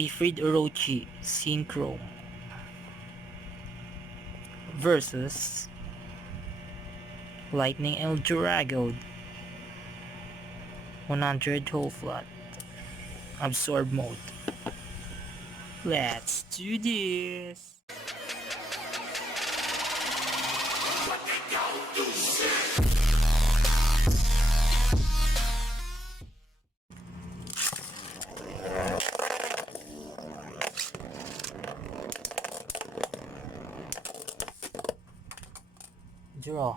Ifraid Orochi Synchro versus Lightning El Drago 100 whole flat absorb mode. Let's do this! Draw.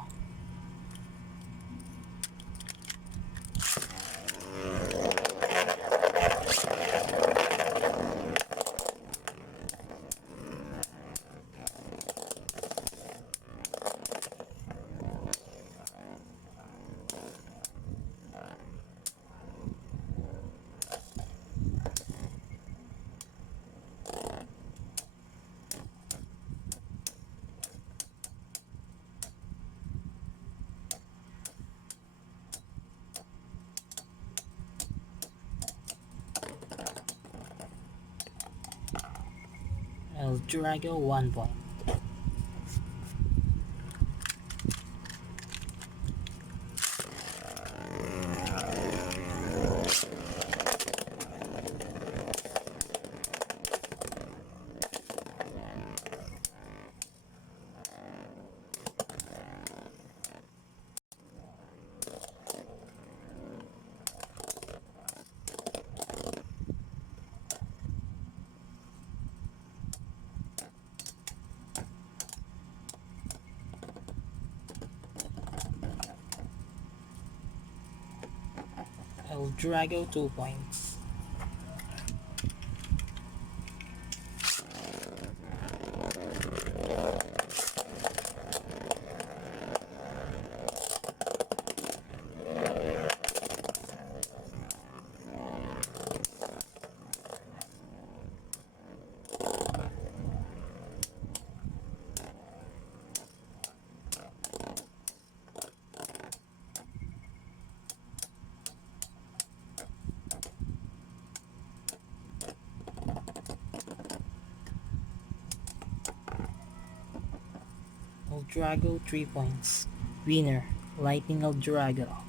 El Drago 1 point. El Drago 2 points. El Drago 3 points. Winner, Lightning El Drago.